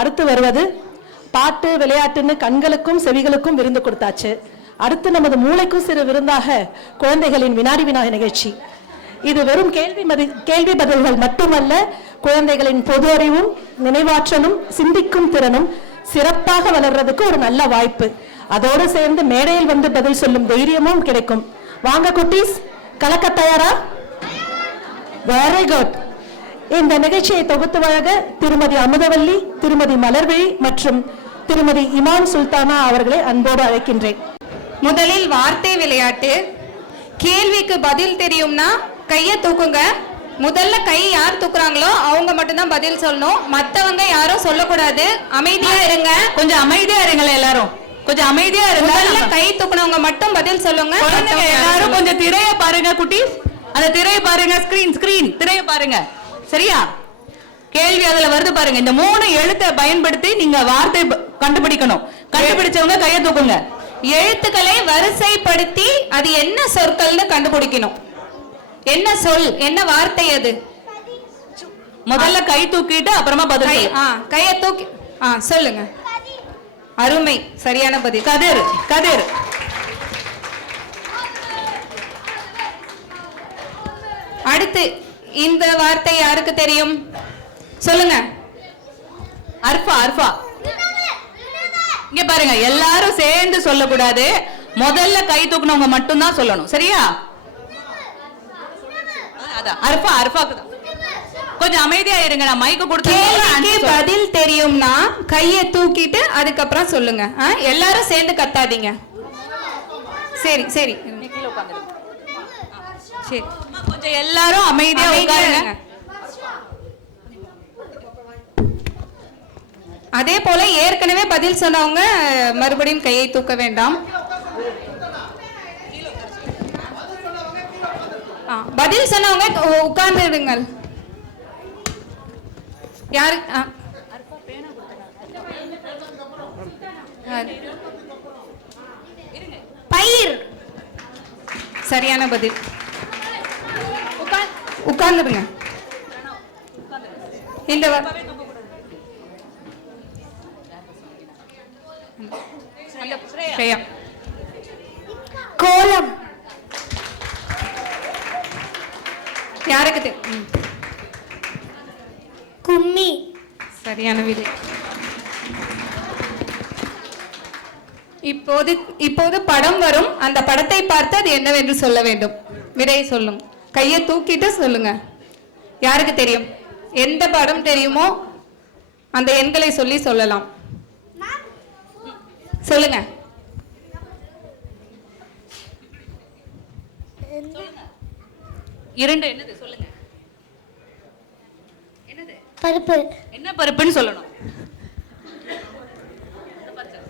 அடுத்து வருவது பாட்டு விளையாட்டுன்னு கண்களுக்கும் செவிகளுக்கும் விருந்து கொடுத்தாச்சு. அடுத்து நமது மூளைக்கும் சிறு விருந்தாக குழந்தைகளின் வினாடி வினா நிகழ்ச்சி. இது வெறும் கேள்வி பதில்கள் மட்டுமல்ல, குழந்தைகளின் பொது அறிவும் நினைவாற்றலும் சிந்திக்கும் திறனும் சிறப்பாக வளர்றதுக்கு ஒரு நல்ல வாய்ப்பு. அதோடு சேர்ந்து மேடையில் வந்து பதில் சொல்லும் தைரியமும் கிடைக்கும். வாங்க குட்டீஸ், கலக்க தயாரா? Very good. இந்த நிகழ்ச்சியை தொகுத்து வழங்க திருமதி அமுதவல்லி, திருமதி மலர்விழி மற்றும் திருமதி இமாம் சுல்தானா அவர்களை அன்போடு அழைக்கின்றேன். முதலில் வார்த்தை விளையாட்டு. கேள்விக்கு பதில் தெரியும்னா கையை தூக்குங்க. முதல்ல கை யார் தூக்குறாங்களோ அவங்க மட்டும்தான் பதில் சொல்லணும். மத்தவங்க யாரும் சொல்லக்கூடாது. அமைதியா இருங்க. கொஞ்சம் அமைதியா இருங்களே எல்லாரும். கொஞ்சம் அமைதியா இருங்க. முதல்ல கை தூக்குனவங்க மட்டும் பதில் சொல்லுங்க. எல்லாரும் கொஞ்சம் திரைய பாருங்க குட்டீஸ். அந்த திரைய பாருங்க. ஸ்கிரீன் திரைய பாருங்க. சரியா? கேள்வி அதுல வருது பாருங்க. இந்த 3 எழுத்தை பயன்படுத்தி நீங்க வார்த்தை கண்டுபிடிக்கணும். கண்டுபிடிச்சவங்க கையை தூக்குங்க. எழுத்துக்களை வரிசைப்படுத்தி அது என்ன சொற்கள்னு கண்டுபிடிக்கணும். என்ன சொல், என்ன வார்த்தை அது? முதல்ல கை தூக்கிட்டு அப்புறமா பதில். கையை தூக்கி சொல்லுங்க. அருமை, சரியான பதில். கதிர். கதிர். அடுத்து இந்த வார்த்தை யாருக்கு தெரியும்? சொல்லுங்க. அர்ஃபா. அர்ஃபா. இங்க பாருங்க, எல்லாரும் சேர்ந்து சொல்லக்கூடாது. முதல்ல கை தூக்குனவங்க மட்டும் தான் சொல்லணும். சரியா? அதான் அர்ஃபா. அர்ஃபாக்கு தான். கொஞ்சம் அமைதியா இருங்க. நான் மைக்கு கொடுத்து பதில் தெரியும்னா கையை தூக்கிட்டு அதுக்கப்புறம் சொல்லுங்க. எல்லாரும் சேர்ந்து கத்தாதீங்க. சரி சரி சரி. கொஞ்சம் எல்லாரும் அமைதியா உட்காருங்க. அதே போல ஏற்கனவே பதில் சொன்னவங்க மறுபடியும் கையை தூக்க வேண்டாம். பதில் சொன்னவங்க உட்கார்ந்துடுங்கள். யாரு? பயிர். சரியான பதில். உட்கார்ந்துடுங்க. இந்த கோலம். யாருக்கு? கும்மி. சரியான விடை. இப்போது படம் வரும். அந்த படத்தை பார்த்து அது என்னவென்று சொல்ல வேண்டும். விடை சொல்லும். கையை தூக்கிட்டு சொல்லுங்க. யாருக்கு தெரியும்? எந்த படம் தெரியுமோ அந்த எண்களை சொல்லி சொல்லலாம். சொல்லுங்க. இரண்டு. என்னது? சொல்லுங்க. என்னது? பருப்பு. என்ன பருப்புன்னு சொல்லணும்.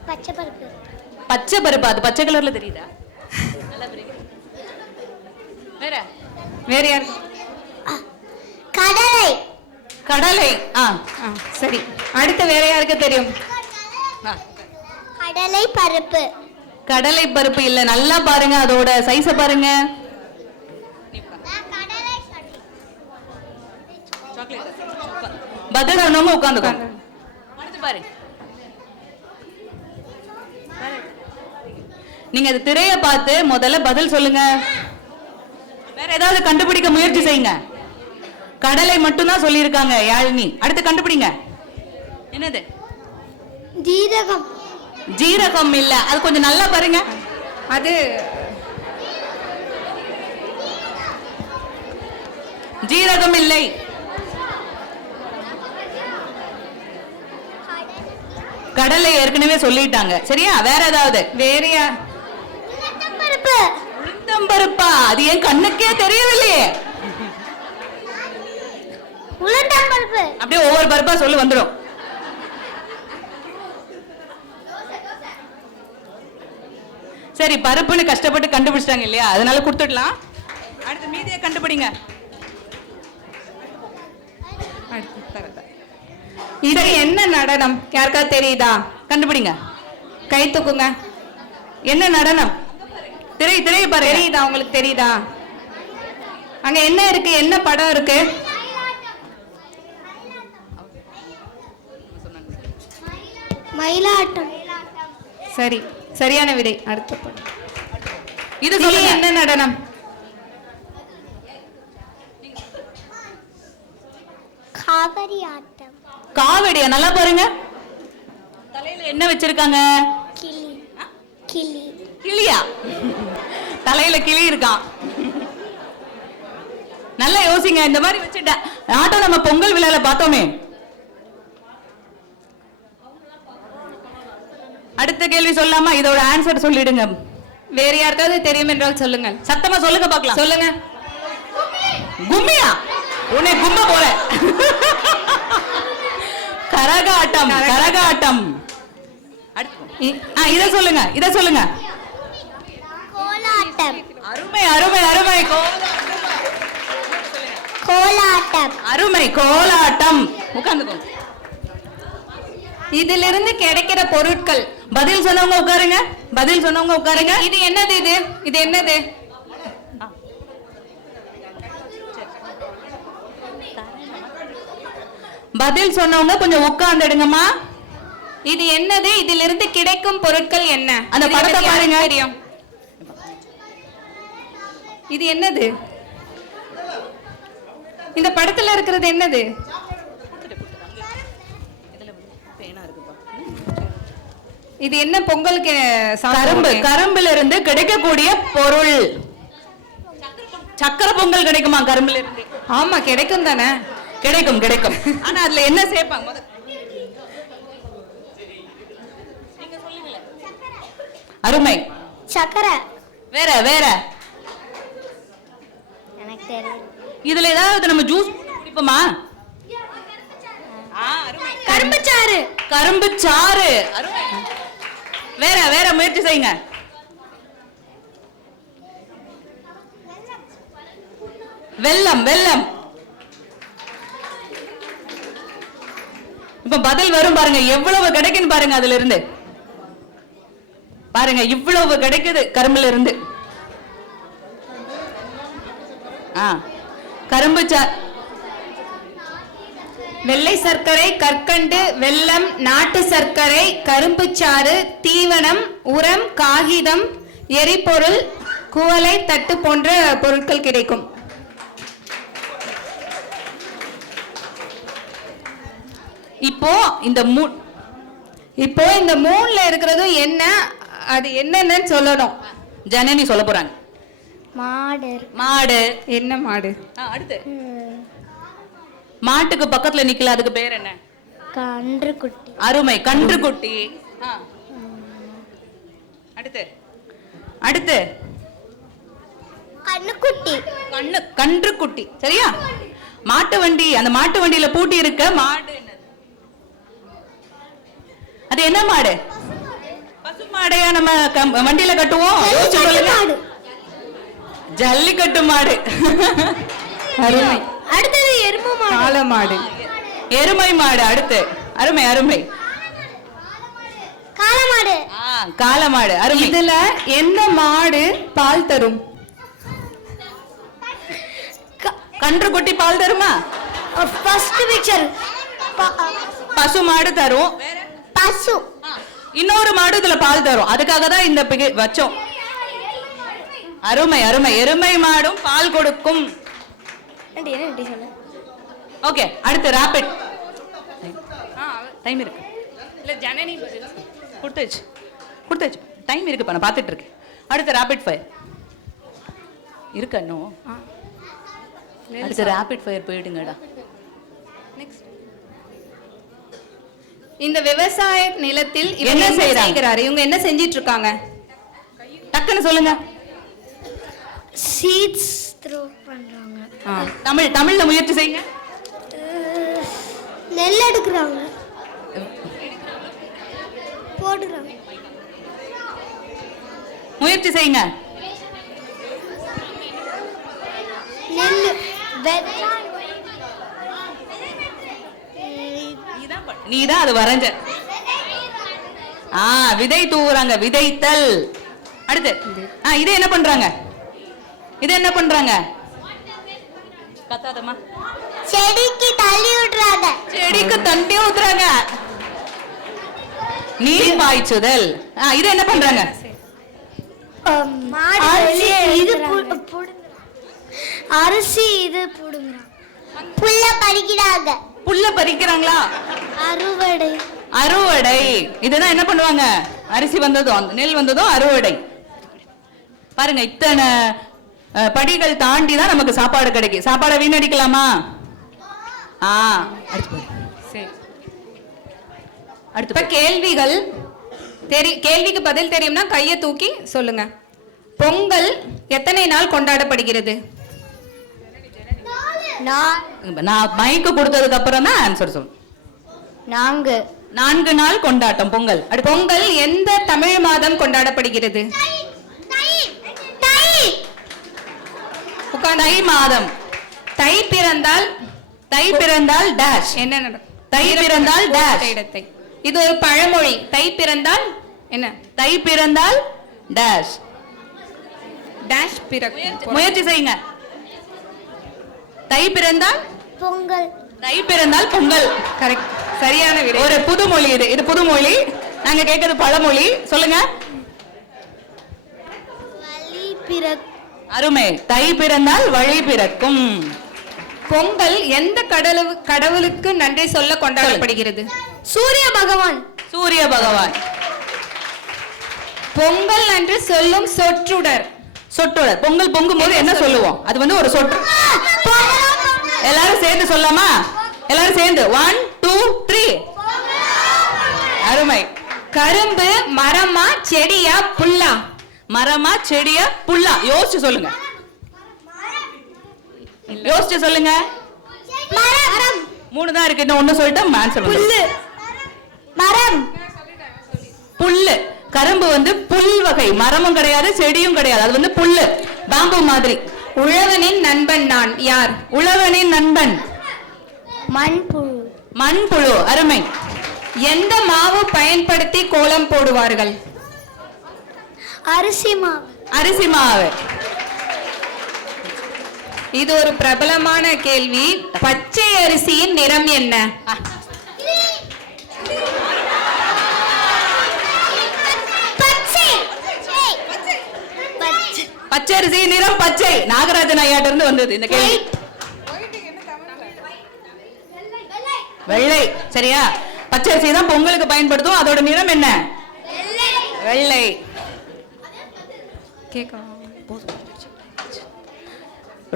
பச்சை பருப்பு. பச்சை பருப்பு. அது பச்சை கலர்ல தெரியுதா? வேற வேற யார்? கடலை. கடலை. சரி. அடுத்து வேற யாருக்கு தெரியும்? கடலை பருப்பு. கடலை பருப்பு இல்ல. நல்லா பாருங்க, அதோட சைஸ பாருங்க. பதில் சொன்னவங்க உட்கார்ந்துக்கோங்க. அடுத்து பாரு. நீங்க அது திரைய பார்த்து முதல்ல பதில் சொல்லுங்க. வேற ஏதாவது கண்டுபிடிக்க முயற்சி செய்யுங்க. கடலை மட்டும் தான் சொல்லி இருக்காங்க யாழினி. அடுத்து கண்டுபிடிங்க. என்னது? ஜீரகம். ஜீரகம் இல்ல. அது கொஞ்சம் நல்லா பாருங்க. அது ஜீரகம் இல்லை. கடலை ஏற்கனவே சொல்லிட்டாங்க. சரியா? வேற ஏதாவது? வேறையா? உளுந்தம்பருப்பா? அது என் கண்ணுக்கே தெரியவில்லையே. உளுந்தம்பருப்பு. அப்படியே ஒவ்வொரு பருப்பா சொல்லு வந்துடும். சரி, பருப்புன்னு கஷ்டப்பட்டு கண்டுபிடிச்சிட்டாங்க இல்லையா, அதனால கொடுத்துடலாம். அடுத்து மீதியை கண்டுபிடிங்க. இது என்ன நடனம்? யாருக்காவது தெரியுதா? கண்டுபிடிங்க. கை தூக்குங்க. என்ன நடனம்? திரை பாரு. தெரியுதா? உங்களுக்கு தெரியுதா? அங்க என்ன இருக்கு? என்ன படம் இருக்கு? மயிலாட்டம். சரி, சரியான விடை. அடுத்த இது இது சொல்லுங்க. என்ன நடனம்? காவரி ஆட்டம். காவடியா? நல்லா பாருங்க. தலையில என்ன வச்சிருக்காங்க? கிளி. கிளி. கிளியா? தலையில கிளி இருக்கான். நல்லா யோசிங்க. இந்த மாதிரி வச்சுட்ட ஆட்டம் நம்ம பொங்கல் விழால பார்த்தோமே. அடுத்த கேள்வி சொல்லாமா? இதோட ஆன்சர் சொல்லிடுங்க. வேற யாருக்காவது தெரியும் என்றால் சொல்லுங்கள். சத்தமா சொல்லுங்க பார்க்கலாம். சொல்லுங்க. கும்மியா? உன்னை கும்ப போல. கரகாட்டம். கரகாட்டம். இத சொல்லுங்க. இத சொல்லுங்க. கோலாட்டம். அருமை அருமை அருமை. கோலாட்டம். அருமை. கோலாட்டம். உட்கார்ந்துக்கோங்க. இதிலிருந்து கிடைக்கிற பொருட்கள். பதில் சொன்னவங்க உட்காருங்க. பதில் சொன்னவங்க உட்காருங்க. இது என்னது? இது என்னது? பதில் சொன்னவங்க கொஞ்சம் உட்கார்ந்துடுங்கம்மா. இது என்னது? இதிலிருந்து கிடைக்கும் பொருட்கள் என்ன? அந்த இது படத்தை எனக்கு பாருங்க. தெரியும். இது என்னது? இந்த படத்துல இருக்கிறது என்னது? இது என்ன பொங்கலுக்கு கரும்பு. கரும்புல இருந்து கிடைக்கக்கூடிய பொருள். சக்கரை பொங்கல் கிடைக்குமா கரும்புல இருந்து? ஆமா, கிடைக்கும் தானே? கிடைக்கும் கிடைக்கும். ஆனா அதுல என்ன சேர்ப்பாங்க? அருமை. சக்கரை. வேற வேற. எனக்கு தெரியும். இதுல ஏதாவது நம்ம ஜூஸ் குடிப்போமா? கரும்பு சாறு. கரும்பு சாறு. அருமை. வேற வேற முயற்சி செய்யுங்க. வெல்லம். வெல்லம். இப்ப பதில் வரும் பாருங்க. எவ்வளவு கிடைக்குன்னு பாருங்க. அதுல இருந்து பாருங்க. இவ்வளவு கிடைக்குது கரும்புல இருந்து. கரும்பு சாறு. வெள்ளை சர்க்கரை, கற்கண்டு, வெல்லம், நாட்டு சர்க்கரை, கரும்பு சாறு, தீவனம், உரம், காகிதம், எரிபொருள், குவளை, தட்டு போன்ற பொருட்கள் கிடைக்கும். இப்போ இந்த இப்போ இந்த மூணுல இருக்கிறதும் என்ன? அது என்னன்னு சொல்லணும். ஜனனி சொல்ல போறாங்க. மாடு. மாடு. என்ன மாடு? அடுத்து மாட்டுக்கு பக்கத்துல நிக்கல. அதுக்கு பேர் என்ன? கன்றுக்குட்டி. அருமை. கன்றுக்குட்டி. அடுத்து அடுத்து கண்ணுக்குட்டி. கன்றுக்குட்டி. சரியா? மாட்டு வண்டி. அந்த மாட்டு வண்டியில பூட்டி இருக்க மாடு என்னது? அது என்ன மாடு? பசு மாடையா நம்ம வண்டியில கட்டுவோம்? ஜல்லிக்கட்டு மாடு. அருமை. அடுத்தது எருமை மாடு. காளை மாடு. எருமை மாடு. அடுத்து அருமை அருமை. காளை மாடு. காளை மாடு. அருமை. இதுல எந்த மாடு பால் தரும்? கன்றுக்குட்டி பால் தருமா? First picture. பசு மாடு தரும். பசு. இன்னொரு மாடு இதுல பால் தரும். அதுக்காக தான் இந்த வச்சோம். அருமை அருமை. எருமை மாடும் பால் கொடுக்கும். ஓகே. அடுத்து ராபிட். டைம் இருக்கு. இல்ல ஜனனி பதில் கொடுத்தாச்சு. கொடுத்தாச்சு. டைம் இருக்கு. நான் பார்த்துட்டு இருக்கேன். அடுத்து ராபிட் ஃபயர் இருக்கு. இன்னும் அடுத்து ராபிட் ஃபயர் போயிடுங்கடா. நெக்ஸ்ட். இந்த விவசாய நிலத்தில் இவங்க என்ன என்ன செய்றாங்க? செய்கிறாரு? இவங்க என்ன செஞ்சிட்டு இருக்காங்க? டக்குன்னு சொல்லுங்க. சீட்ஸ் த்ரோ பண்றாங்க. தமிழ்ல முயற்சி செய்யுங்க. நெல் எடுக்குறாங்க. போடுறாங்க. முயற்சி செய்யுங்க. நெல். நீதான் அது வரைஞ்ச. விதை தூவுறாங்க. விதைத்தல். அடுத்து இது என்ன பண்றாங்க? இது என்ன பண்றாங்க? கத்தாதமா. செடிக்கு தள்ளி விடுறாங்க. செடிக்கு தண்ணி ஊத்துறாங்க. நீர் பாய்ச்சுதல். இது என்ன பண்றாங்க? அரிசி இது போடுங்கிறாங்க. புல்ல பறிக்கிறாங்க. புல்ல பறிக்கிறாங்களா? அறுவடை. அறுவடை. இதுதான் என்ன பண்ணுவாங்க? அரிசி வந்ததும் நெல் வந்ததும் அறுவடை. பாருங்க, இத்தனை படிகள் தாண்டி தான் நமக்கு சாப்பாடு கிடைக்கும். சாப்பாடை வீணடிக்கலாமா? அடுத்து கேள்விகள். கேள்விக்கு பதில் தெரியும்னா கையை தூக்கி சொல்லுங்க. பொங்கல் எத்தனை நாள் கொண்டாடப்படுகிறது? நான் மைக்கு கொடுத்ததுக்கு அப்புறம் தான் ஆன்சர் சொல்லணும். 4 நாள் கொண்டாட்டம் பொங்கல். பொங்கல் எந்த தமிழ் மாதம் கொண்டாடப்படுகிறது? தை மாதம். தை பிறந்தால் டேஷ் என்ன நடக்கும்? தை பிறந்தால் டேஷ் இடத்தை. இது ஒரு பழமொழி. தை பிறந்தால் என்ன? தை பிறந்தால் டேஷ் டேஷ் பிறக்கும். முயற்சி செய்யுங்க. தை பிறந்தால் பொங்கல். தை பிறந்தால் பொங்கல். கரெக்ட், சரியான விடை. ஒரு புதுமொழி. இது புதுமொழி. நாங்க கேட்கறது பழமொழி. சொல்லுங்க. வழி பிறக்கும். அருமை. தை பிறந்தால் வழி பிறக்கும். பொங்கல் எந்த கடவுளுக்கு நன்றி சொல்ல கொண்டாடப்படுகிறது? சூரிய பகவான். சூரிய பகவான். பொங்கல் என்று சொல்லும் சொற்றொடர். பொங்கல் பொங்கும் போது என்ன சொல்லுவோம்? அது வந்து ஒரு சொற்று. எல்லாரும் சேர்ந்து சொல்லலாமா? எல்லாரும் சேர்ந்து 1 2 3. அருமை. கரும்பு மரமா செடியா புல்லா? மரமா செடியா புல்லா? யோசிச்சு சொல்லுங்க. யோசிச்சு சொல்லுங்க. மரம். 3 தான் இருக்கு. இன்னும் 1 சொல்லிட்டு ஆன்சர் புல்லு. மரம். புல்லு. கரும்பு வந்து புல் வகை. மரமும் கிடையாது, செடியும் கிடையாது. அது வந்து புல்லு, பாம்பு மாதிரி. உழவனின் நண்பன் நான் யார்? உழவனின் நண்பன் மண்புழு. மண்புழு. அருமை. எந்த மாவு பயன்படுத்தி கோலம் போடுவார்கள்? அரிசி மாவு. அரிசி மாவு. இது ஒரு பிரபலமான கேள்வி. பச்சை அரிசியின் நிறம் என்ன? பச்சை அரிசி நிறம் பச்சை. நாகராஜன் ஐயாட்ட இருந்து வந்தது இந்த கேள்வி. வெள்ளை. சரியா? பச்சை அரிசி தான் பொங்கலுக்கு பயன்படுத்தும். அதோட நிறம் என்ன? வெள்ளை.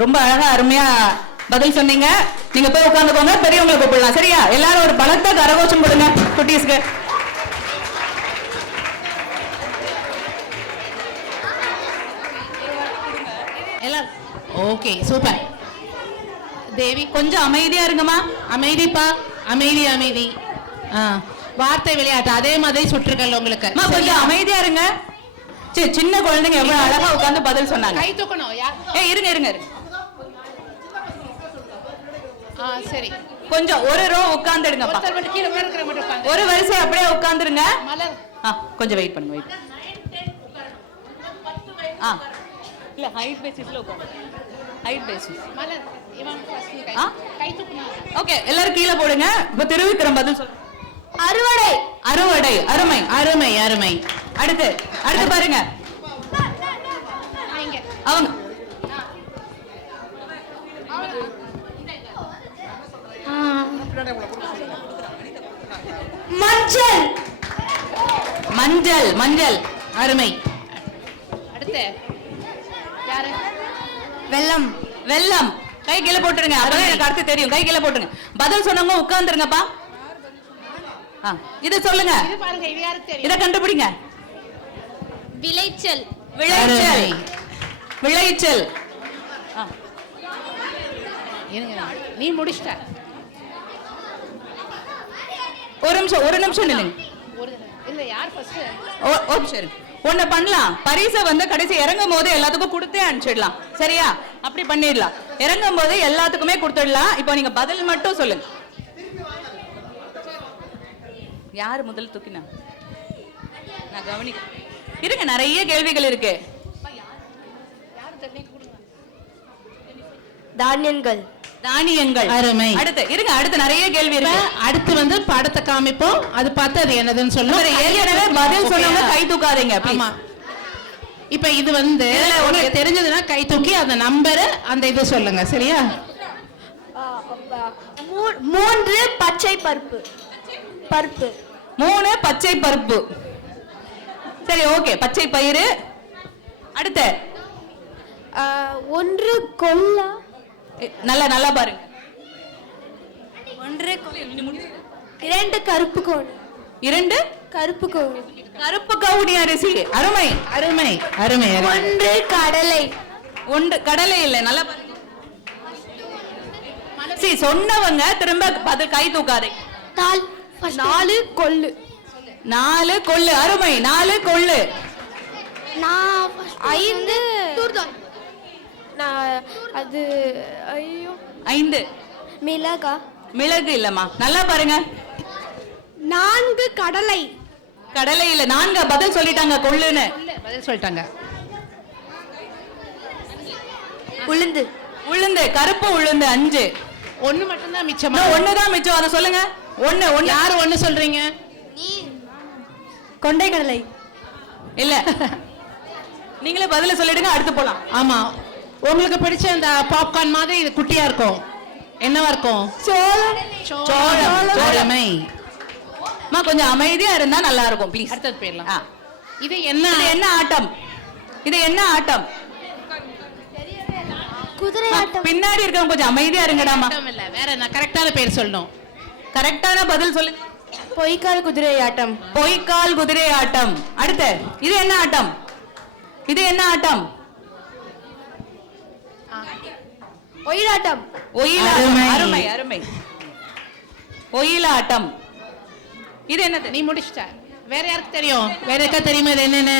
ரொம்ப அழகா அருமையா பதில் சொன்னீங்க. நீங்க போய் உட்கார்ந்துக்கோங்க. பெரியவங்களை கூப்பிடலாம். சரியா? எல்லாரும் ஒரு பலத்த கரகோஷம் கொடுங்க குட்டீஸ்க்கு. Okay, super. தேவி கொஞ்சம் அமைதியா இருங்கம்மா. அமைதிப்பா. அமைதி. வார்த்தை விளையாட்டு அதே மாதிரி சுற்றுகள் உங்களுக்கு. கொஞ்சம் அமைதியா இருங்க. சின்ன குழந்தைங்க எவ்வளவு அழகா உட்கார்ந்து பதில் சொன்னாங்க. கை தூக்கணும். இருங்க. சரி, கொஞ்சம் ஒரு ரோ உட்கார்ந்துடுங்கப்பா. ஒரு வரிசை அப்படியே உட்கார்ந்துருங்க. கொஞ்சம் வெயிட் பண்ணுங்க. இல்ல ஹைட் பேசிஸ்ல உட்காருங்க. Height basis. ஓகே, எல்லாரும் கீழே போடுங்க. இப்ப திருவிக்ரம் பதில் சொல்லுங்க. அறுவடை. அறுவடை. அருமை. அடுத்து பாருங்க. அவங்க மஞ்சள். அருமை. அடுத்து யாரு? வெல்லம். கை கீழே போட்டுருங்க. அதான் எனக்கு அடுத்து தெரியும். கை கீழே போட்டுருங்க. பதில் சொன்னவங்க உட்கார்ந்துருங்கப்பா. இது சொல்லுங்க. இது பாருங்க, இது யாருக்கு தெரியும்? இத கண்டுபிடிங்க. விளைச்சல். நீ முடிச்சிட்ட. ஒரு நிமிஷம் நில்லுங்க. இல்ல, யார் ஃபர்ஸ்ட்? ஒண்ணு பண்ணலாம். பரிசை வந்து கடைசி இறங்கும் போது எல்லாத்துக்கும் கொடுத்தே அனுப்பிச்சிடலாம். சரியா? அப்படி பண்ணிடலாம். இறங்கும் போது எல்லாத்துக்குமே கொடுத்துடலாம். இப்போ நீங்க பதில் மட்டும் சொல்லுங்க. யாரு முதல் தூக்கினா? நான் கவனிக்க. இருங்க, நிறைய கேள்விகள் தானியங்கள். தானியங்கள். அருமை. அடுத்து இருங்க, அடுத்து நிறைய கேள்வி இருக்கு. அடுத்து வந்து படத்தை காமிப்போம், அது பார்த்து அது என்னதுன்னு சொல்லணும். ஏற்கனவே பதில் சொன்னவங்க கை தூக்காதீங்க. ஆமா. இப்ப இது வந்து உங்களுக்கு தெரிஞ்சதுன்னா கை தூக்கி அந்த நம்பரை அந்த இது சொல்லுங்க, சரியா? 3 பச்சை பருப்பு. 3 பச்சை பருப்பு. சரி, ஓகே. பச்சை பயிறு. அடுத்து 1 கொல்லா. நல்லா நல்லா பாருங்க. 2 கருப்பு கோழி. 2 கருப்பு கோழி. கருப்பு கவுனி அரிசி. அருமை அருமை அருமை. 1 கடலை. 1 கடலை இல்ல, நல்லா பாருங்க. சரி, சொன்னவங்க திரும்ப பதில் கை தூக்காதீங்க. 4 கொள்ளு. 4 கொள்ளு. அருமை. 4 கொள்ளு. 5 தூர்தான். அது ஐயோ 5 மிளகா. மிளகு இல்லம்மா, நல்லா பாருங்க. 4 கடலை. கடலை இல்ல. 4 பதில் சொல்லிட்டாங்க. கொள்ளுன்னு பதில் சொல்லிட்டாங்க. உளுந்து. உளுந்து. கருப்பு உளுந்து. 5. 1 மட்டும் தான் மிச்சமா. 1 தான் மிச்சம். அதை சொல்லுங்க. 1 யாரு 1 சொல்றீங்க? கொண்டை கடலை. இல்ல, நீங்களே பதில சொல்லிடுங்க, அடுத்து போலாம். ஆமா, உங்களுக்கு பிடிச்ச அந்த பாப்கார்ன் மாதிரி இது குட்டியா இருக்கும். என்னவா இருக்கும்? சோளம். அருமை. கொஞ்சம் அமைதியா இருந்தா நல்லா இருக்கும், ப்ளீஸ். அடுத்தது போயிடலாம். இது என்ன என்ன ஆட்டம்? இது என்ன ஆட்டம்? குதிரை ஆட்டம். பின்னாடி இருக்கவங்க கொஞ்சம் அமைதியா இருங்கடாமா. இல்ல, வேற என்ன கரெக்டான பேர் சொல்லணும். கரெக்டான பதில் சொல்லுங்க. பொய்க்கால் குதிரை ஆட்டம். பொய்க்கால் குதிரை ஆட்டம். அடுத்து இது என்ன ஆட்டம்? இது என்ன ஆட்டம்? ஒயிலாட்டம். ஒயிலாட்டம். அருமை அருமை. ஒயிலாட்டம். இது என்னது? நீ முடிச்சிட்ட. வேற யாருக்கு தெரியும்? வேற யாருக்கா தெரியுமா இது என்னன்னு?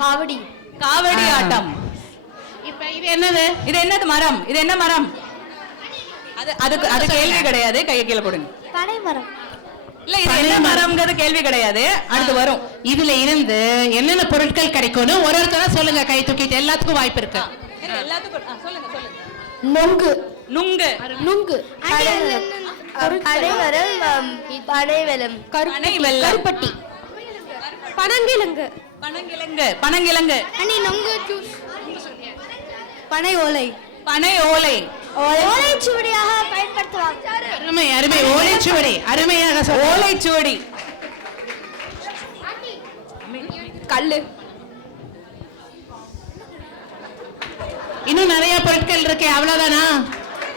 காவடி. காவடி ஆட்டம். இப்ப இது என்னது? இது என்னது மரம்? இது என்ன மரம்? அது கேள்வி கிடையாது. கையை கீழே போடுங்க. பனை மரம். இல்ல, இது என்ன மரம்ங்கிறது கேள்வி கிடையாது. அடுத்து வரும். இதுல இருந்து என்னென்ன பொருட்கள் கிடைக்கும்னு ஒருத்தரா சொல்லுங்க, கை தூக்கிட்டு. எல்லாத்துக்கும் வாய்ப்பு இருக்கு. எல்லாத்துக்கும் சொல்லுங்க சொல்லுங்க. நொங்கு. நுங்கு. நுங்கு. பனைவரம். பனைவெல்லம். கருப்பட்டி. பனங்கிழங்கு. பனங்கிழங்கு. பனங்கிழங்கு. நொங்கு ஜூஸ். பனை ஓலை. பனை ஓலை. ஓலைச்சுவடியாக பயன்படுத்துவாங்க. அருமை அருமை. ஓலைச்சுவடி. அருமையாக சொல்லுங்க. ஓலைச்சுவடி. கல்லு. இன்னும் நிறைய பொருட்கள் இருக்கு. அவ்வளவுதானா?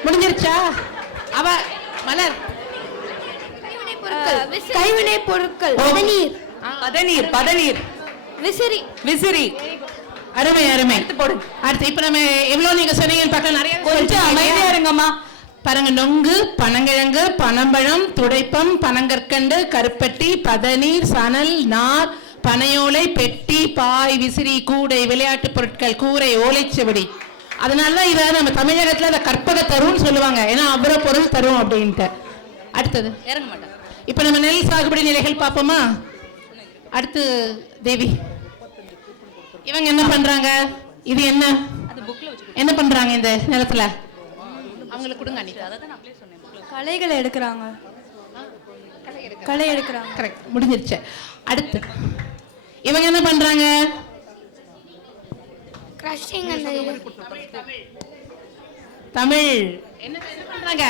முடிஞ்சிருச்சா? அவ மலர். கைவினை பொருட்கள். பதநீர். பதநீர். பதநீர். விசிறி. விசிறி. அருமை அருமை. போடு. அடுத்து இப்ப நம்ம எவ்வளவு நீங்க சொன்னீங்கன்னு பார்க்க நிறைய கொஞ்சம் அமைதியா இருங்கம்மா. பாருங்க. நொங்கு, பனங்கிழங்கு, பனம்பழம், துடைப்பம், பனங்கற்கண்டு, கருப்பட்டி, பதநீர், சணல், நார், பனையோலை, பெட்டி, பாய், விசிறி, கூடை, விளையாட்டு பொருட்கள், கூரை, ஓலைச்சுவடி. அதனாலதான் இதை நம்ம தமிழகத்துல அந்த கற்பக தருன்னு சொல்லுவாங்க. ஏன்னா அவ்வளவு பொருள் தரும் அப்படின்ட்டு. அடுத்தது இறங்க மாட்டேன். இப்ப நம்ம நெல் சாகுபடி நிலைகள் பார்ப்போமா? அடுத்து தேவி, இவங்க என்ன பண்றாங்க? இது என்ன என்ன பண்றாங்க இந்த நிலத்துல? அவங்களுக்கு கொடுங்க. களைகளை எடுக்கிறாங்க. களை எடுக்கிறாங்க. கரெக்ட், முடிஞ்சிருச்சு. அடுத்து இவங்க என்ன பண்றாங்க? கிரஷிங். தமிழ் என்ன பண்றாங்க?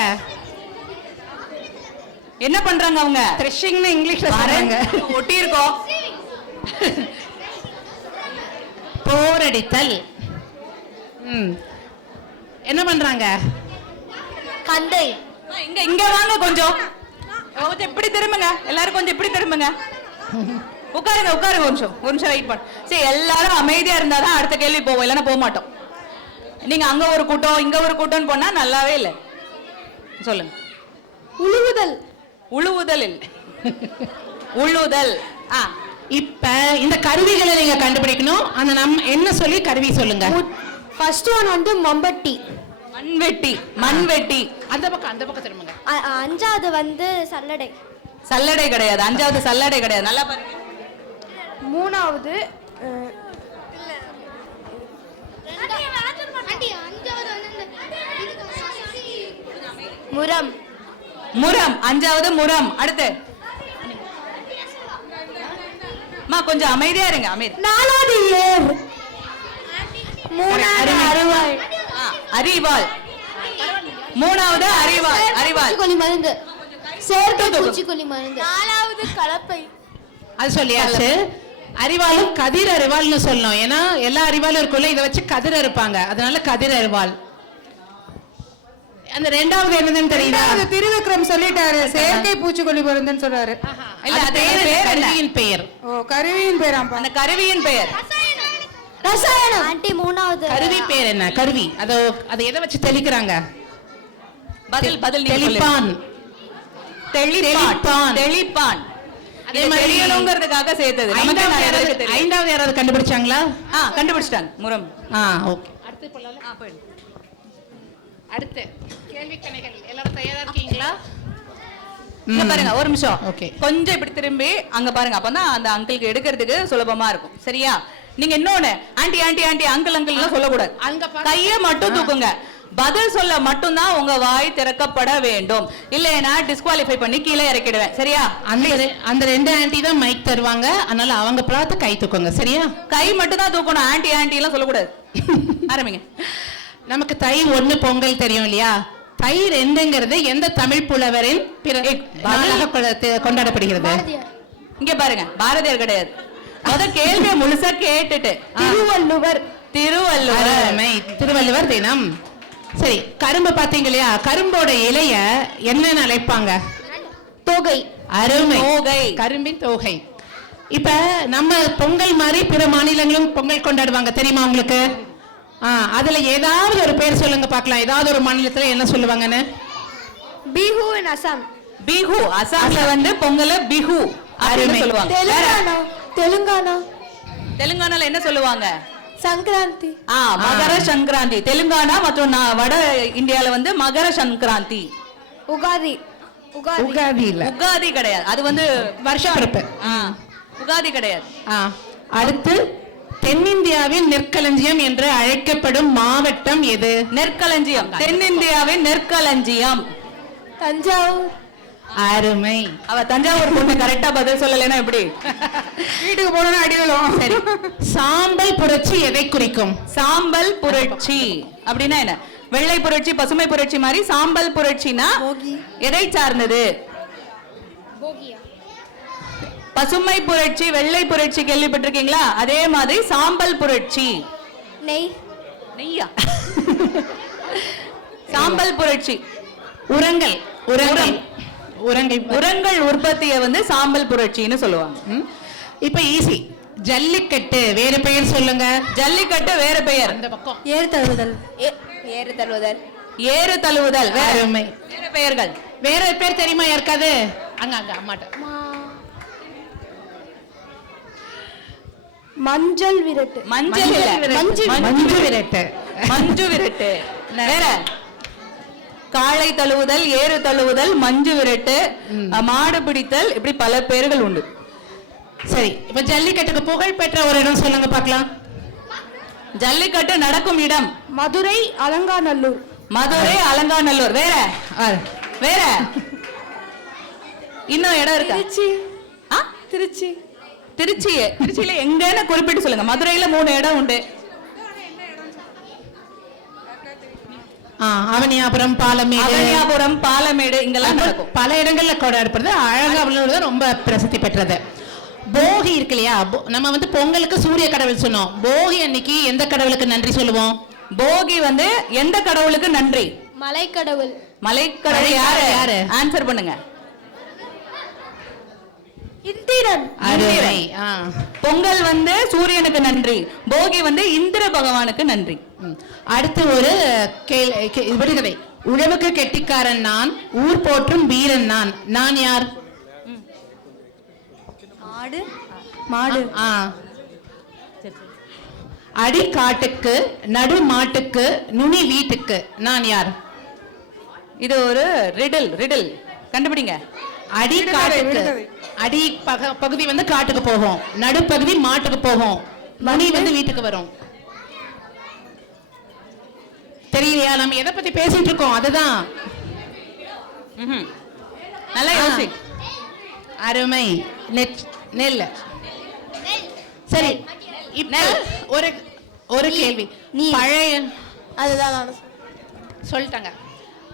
என்ன பண்றாங்க அவங்க? த்ரெஷிங்னு இங்கிலீஷ்ல சொல்றாங்க. ஒட்டி இருக்கோம். போரடித்தல். என்ன பண்றாங்க? கந்தை. இங்க இங்க வாங்க. கொஞ்சம் இப்படி திரும்புங்க. எல்லாரும் கொஞ்சம் இப்படி திரும்புங்க. உட்காருங்க உட்காருங்க. ஒரு நிமிஷம் வெயிட் பண்ணு. சரி, எல்லாரும் அமைதியா இருந்தாதான் அடுத்த கேள்வி போவோம், இல்லைன்னா போக மாட்டோம். நீங்க அங்க ஒரு கூட்டம் இங்க ஒரு கூட்டம் போனா நல்லாவே இல்லை. சொல்லுங்க. உழுவுதல். உழுவுதல் இல்லை. உழுவுதல். இப்ப இந்த கருவிகளை நீங்க கண்டுபிடிக்கணும். அந்த நம்ம என்ன சொல்லி கருவி சொல்லுங்க. ஃபர்ஸ்ட் ஒன் வந்து மம்பட்டி. மண்வெட்டி. மண்வெட்டி. அந்த பக்கம் திரும்புங்க. அஞ்சாவது வந்து சல்லடை. சல்லடை கிடையாது. அஞ்சாவது சல்லடை கிடையாது. நல்லா பாருங்க. மூணாவது முரம். முரம். அஞ்சாவது முரம். அடுத்து கொஞ்சம் அமைதியா இருங்க. அமைதி. நாலாவது ஏர். மூணாவது அரிவாள். அரிவாள். மூணாவது அரிவாள். அரிவாள். பூச்சிக்கொல்லி மருந்து. செயற்கை பூச்சிக்கொல்லி மருந்து. நாலாவது கலப்பை. அது சொல்லியாச்சு. அரிவாளும் கதிர் அரிவாள்னு சொல்லணும். ஏன்னா எல்லா அரிவாளும் இருக்குல்ல, இதை வச்சு கதிர் அறுப்பாங்க, அதனால கதிர் அரிவாள். அந்த ரெண்டாவது என்னதுன்னு தெரியுதா? திருவிக்ரம் சொல்லிட்டாரு, செயற்கை பூச்சிக்கொல்லி மருந்துன்னு சொல்றாரு. இல்ல, அது கருவியின் பெயர். ஓ, கருவியின் பேராம். அந்த கருவியின் பெயர் ரசாயனம். ஆண்டி மூணாவது கருவி பேர் என்ன? கருவி அதை எதை வச்சு தெளிக்கிறாங்க? பதில் தெளிப்பான். தெளிப்பான். தெளிப்பான். அதே மாதிரி தெரியணுங்கிறதுக்காக சேர்த்தது. ஐந்தாவது யாராவது கண்டுபிடிச்சாங்களா? கண்டுபிடிச்சிட்டாங்க. முரம். ஓகே. அடுத்து போலாம். அடுத்து கேள்வி கணைகள். எல்லாரும் தயாரா இருக்கீங்களா? பாருங்க, ஒரு நிமிஷம். ஓகே. கொஞ்சம் இப்படி திரும்பி அங்க பாருங்க. அப்பதான் அந்த அங்கிளுக்கு எடுக்கிறதுக்கு சுலபமா இருக்கும். சரியா? நீங்க இன்னொன்னு aunty aunty aunty uncle uncle எல்லாம் சொல்லக்கூடாது. கையை மட்டும் தூக்குங்க. பதில் சொல்ல மட்டும்தான் உங்க வாய் திறக்கப்பட வேண்டும். இல்லைன்னா டிஸ்குவாலிஃபை பண்ணி கீழே இறக்கிடுவேன். சரியா? அந்த ரெண்டு ஆண்டி தான் மைக் தருவாங்க, அதனால அவங்க பார்த்து கை தூக்குங்க. சரியா? கை மட்டும் தான் தூக்கணும். ஆண்டி ஆண்டி எல்லாம் சொல்லக்கூடாது. ஆரம்பிங்க. நமக்கு தை 1 பொங்கல் தெரியும் இல்லையா? தை 2ங்கிறது எந்த தமிழ் புலவரின் கொண்டாடப்படுகிறது? இங்க பாருங்க, பாரதியார் கிடையாது. முத கேள்வியை முழுசா கேட்டுட்டு திருவள்ளுவர். திருவள்ளுவர் தினம். சரி, கரும்பு பாத்தீங்க இல்லையா? கரும்போட இலைய என்னன்னு அழைப்பாங்க? தொகை. அருமை. தோகை. கரும்பின் தொகை. இப்ப நம்ம பொங்கல் மாதிரி பிற மாநிலங்களும் பொங்கல் கொண்டாடுவாங்க, தெரியுமா உங்களுக்கு? அதுல ஏதாவது ஒரு பேர் சொல்லுங்க பார்க்கலாம். ஏதாவது ஒரு மாநிலத்துல என்ன சொல்லுவாங்கன்னு? பிஹு இன் அசாம். பிஹு. அசாம்ல வந்து பொங்கல பிஹு அப்படின்னு சொல்லுவாங்க. தெலுங்கானால என்ன சொல்லுவாங்க? சங்கராந்தி. மகர சங்கராந்தி. தெலுங்கானா மற்றும் வட இந்தியால வந்து மகர சங்கராந்தி. உகாதி. உகாதி இல்ல. உகாதி கிடையாது. அது வந்து வருஷ பிறப்பு. உகாதி கிடையாது. அடுத்து தென்னிந்தியாவின் நெற்களஞ்சியம் என்று அழைக்கப்படும் மாவட்டம் எது? நெற்களஞ்சியம். தென்னிந்தியாவின் நெற்களஞ்சியம் தஞ்சாவூர். அருமை. அவ தஞ்சாவூர் பொண்ணு கரெக்டா பதில் சொல்லலைன்னா எப்படி? வீட்டுக்கு போனா அடிவிலும். சரி, சாம்பல் புரட்சி எதை குறிக்கும்? சாம்பல் புரட்சி அப்படின்னா என்ன? வெள்ளை புரட்சி, பசுமை புரட்சி மாதிரி சாம்பல் புரட்சினா எதை சார்ந்தது? பசுமை புரட்சி, வெள்ளை புரட்சி கேள்விப்பட்டிருக்கீங்களா? அதே மாதிரி சாம்பல் புரட்சி. நெய்யா? சாம்பல் புரட்சி. உரங்கள் உற்பத்தியை வந்து சாம்பல் புரட்சின்னு சொல்லுவாங்க. இப்ப ஈஸி. ஜல்லிக்கட்டு வேற பெயர் சொல்லுங்க. ஜல்லிக்கட்டு வேற பெயர். அந்த பக்கம் ஏறு தழுவுதல். ஏறு தழுவுதல் வேற பெயர்கள். வேற பேர் தெரியுமா யாருக்காது? அங்க அம்மாட்ட. மஞ்சள் விரட்டு. மஞ்சள் மஞ்சு விரட்டு. மஞ்சு விரட்டு வேற. காளை தழுவுதல், ஏறு தழுவுதல், மஞ்சு விரட்டு, மாடு பிடித்தல், இப்படி பல பேர்கள் உண்டு. சரி, இப்ப ஜல்லிக்கட்டுக்கு புகழ் பெற்ற ஒரு இடம் சொல்லுங்க பார்க்கலாம். ஜல்லிக்கட்டு நடக்கும் இடம் மதுரை அலங்காநல்லூர். மதுரை அலங்காநல்லூர் வேற. வேற இன்னும் இடம் இருக்கா? திருச்சி. திருச்சியில எங்கன்னு குறிப்பிட்டு சொல்லுங்க. மதுரையில 3 இடம் உண்டு. அவனியாபுரம், பாலமேடு இங்கெல்லாம் பல இடங்கள்ல கொண்டாடப்படுது. அழகா ரொம்ப பிரசித்தி பெற்றது. போகி இருக்கு இல்லையா? நம்ம வந்து பொங்கலுக்கு சூரிய கடவுள் சொன்னோம். போகி அன்னைக்கு எந்த கடவுளுக்கு நன்றி சொல்லுவோம்? போகி வந்து எந்த கடவுளுக்கு நன்றி? மலைக்கடவுள். மலைக்கடவுள் யாரு? ஆன்சர் பண்ணுங்க. இந்திரன். பொங்கல் வந்து சூரியனுக்கு நன்றி, போகி வந்து இந்திர பகவானுக்கு நன்றி. அடுத்து ஒரு விடுகதை. உழவுக்கு கெட்டிக்காரன் நான், ஊர் போற்றும் வீரன் நான். நான் யார்? மாடு. அடி காட்டுக்கு, நடு மாட்டுக்கு, நுனி வீட்டுக்கு. நான் யார்? இது ஒரு ரிடில். கண்டுபிடிங்க. அடி காட்டுக்கு, அடி பகுதி வந்து காட்டுக்கு போகும், நடுப்பகுதி மாட்டுக்கு போகும், நுனி வந்து வீட்டுக்கு வரும். தெரியலையா? நம்ம எதை பத்தி பேசிட்டு இருக்கோம்? அதுதான் ம்ஹும். நல்லா யோசி. அருமை. நெல். சரி, இப்ப ஒரு கேள்வி. பழைய அதுதான் நான் சொல்லிட்டாங்க.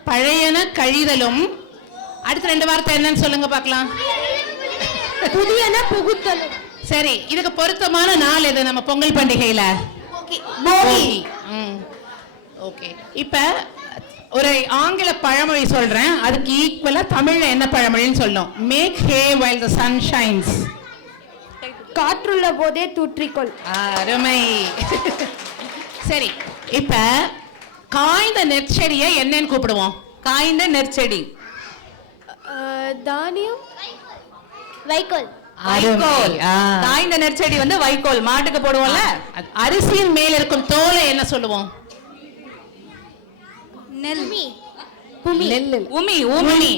பழையன கழிதலும், அடுத்த 2 வார்த்தை என்னன்னு சொல்லுங்க பார்க்கலாம். புதியன புகுத்தலும். சரி, இதுக்கு பொருத்தமான நாள் எது நம்ம பொங்கல் பண்டிகையில? போகி. ஓகே. இப்ப ஒரு ஆங்கில பழமொழி சொல்றேன், அதுக்கு ஈக்குவலா தமிழ்ல என்ன பழமொழின்னு சொல்லணும். Make hay while the sun shines. காற்றுள்ள போதே தூற்றிக்கொள். அருமை. சரி, இப்ப காய்ந்த நெற்செடியை என்னன்னு கூப்பிடுவோம்? காய்ந்த நெற்செடி. தானியம் வைக்கோல். வைக்கோல். காய்ந்த நெற்செடி வந்து வைக்கோல், மாட்டுக்கு போடுவோம்ல. அரிசியின் மேல் இருக்கும் தோலை என்ன சொல்லுவோம்? நெல். உமி. உமி.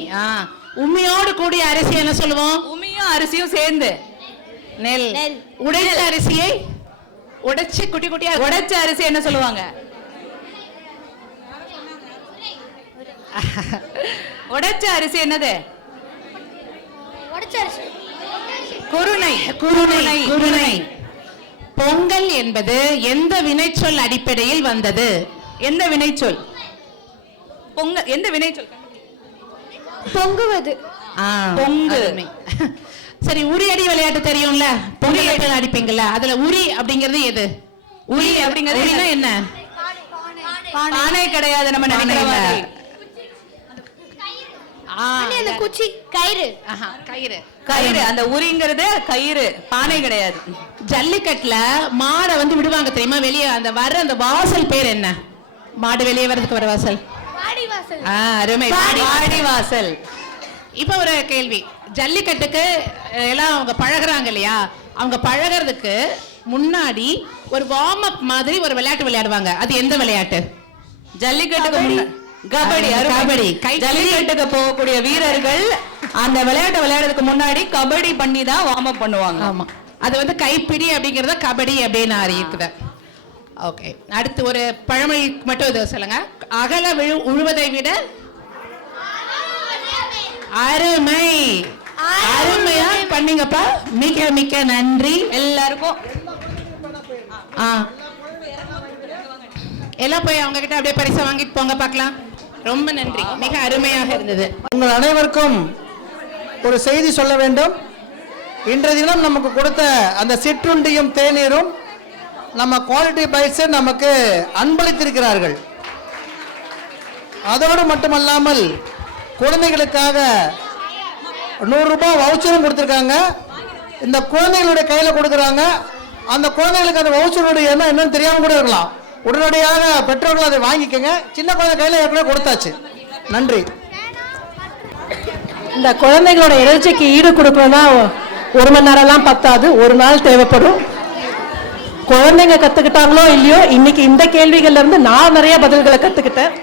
உமியோடு கூடிய அரிசி என்ன சொல்லுவோம்? உமியும் அரிசியும் சேர்ந்து நெல். உடைச்ச அரிசியை உடைச்சு குட்டி குட்டியா உடைச்ச அரிசி என்ன சொல்லுவாங்க? உடைச்ச அரிசி என்னது? குருணை. குருணை. குருணை. பொங்கல் என்பது எந்த வினைச்சொல் அடிப்படையில் வந்தது? எந்த வினைச்சொல்? பொங்கல் எந்த வினைச்சொல்? பொங்குவது. பொங்கு. சரி, உரி அடி விளையாட்டு தெரியும்ல, பொங்கல் அடிப்பீங்கல்ல, அதுல உரி அப்படிங்கிறது எது? உரி அப்படிங்கிறது என்ன? பானை கிடையாது, நம்ம நினைக்கிற மாதிரி. அந்த குச்சி கயிறு. கயிறு. கயிறு. அந்த உரிங்கிறது கயிறு, பானை கிடையாது. ஜல்லிக்கட்டுல மாடை வந்து விடுவாங்க தெரியுமா வெளியே, அந்த வர அந்த வாசல் பேர் என்ன? மாடு வெளியே வர்றதுக்கு வர வாசல். அருமை. வாடி வாசல். இப்ப ஒரு கேள்வி. ஜல்லிக்கட்டுக்கு எல்லாம் அவங்க பழகுறாங்க இல்லையா, அவங்க பழகிறதுக்கு முன்னாடி ஒரு வார்ம் அப் மாதிரி ஒரு விளையாட்டு விளையாடுவாங்க. அது எந்த விளையாட்டு? ஜல்லிக்கட்டுக்கு கபடி. கபடி. ஜல்லிக்கட்டுக்கு போகக்கூடிய வீரர்கள் அந்த விளையாட்டை விளையாடுறதுக்கு முன்னாடி கபடி பண்ணி தான் வார்ம் அப் பண்ணுவாங்க. ஆமா, அது வந்து கைப்பிடி அப்படிங்கறத கபடி அப்படின்னு அறியுது. ஓகே, அடுத்து ஒரு பழமொழி மட்டும் இது சொல்லுங்க. அகல உழுவதை விட. அருமை. அருமையா பண்ணீங்கப்பா, மிக மிக நன்றி எல்லாருக்கும். எல்லாம் போய் அவங்க கிட்ட அப்படியே பரிசை வாங்கிட்டு போங்க பார்க்கலாம். ரொம்ப நன்றி, மிக அருமையாக இருந்தது. உங்கள் அனைவருக்கும் ஒரு செய்தி சொல்ல வேண்டும். இன்றைய தினம் நமக்கு கொடுத்த அந்த சிற்றுண்டியும் தேநீரும் நம்ம குவாலிட்டி பைட்ஸ் நமக்கு அன்பளித்திருக்கிறார்கள். அதோடு மட்டுமல்லாமல் குழந்தைகளுக்காக 100 ரூபாய் வவுச்சரும் கொடுத்துருக்காங்க. இந்த குழந்தைகளுடைய கையில் கொடுக்குறாங்க. அந்த குழந்தைகளுக்கு அந்த வவுச்சருடைய என்னன்னு தெரியாமல் கூட இருக்கலாம். உடனடியாக பெற்றோர்கள் அதை வாங்கிக்கங்க. சின்ன குழந்தை கையில் ஏற்கனவே கொடுத்தாச்சு. நன்றி. இந்த குழந்தைகளோட எனர்ஜிக்கு ஈடு கொடுக்கணும்னா 1 மணி நேரம்லாம் பத்தாது, ஒரு நாள் தேவைப்படும். குழந்தைங்க கத்துக்கிட்டாங்களோ இல்லையோ, இன்னைக்கு இந்த கேள்விகள்ல இருந்து நான் நிறைய பதில்களை கத்துக்கிட்டேன்.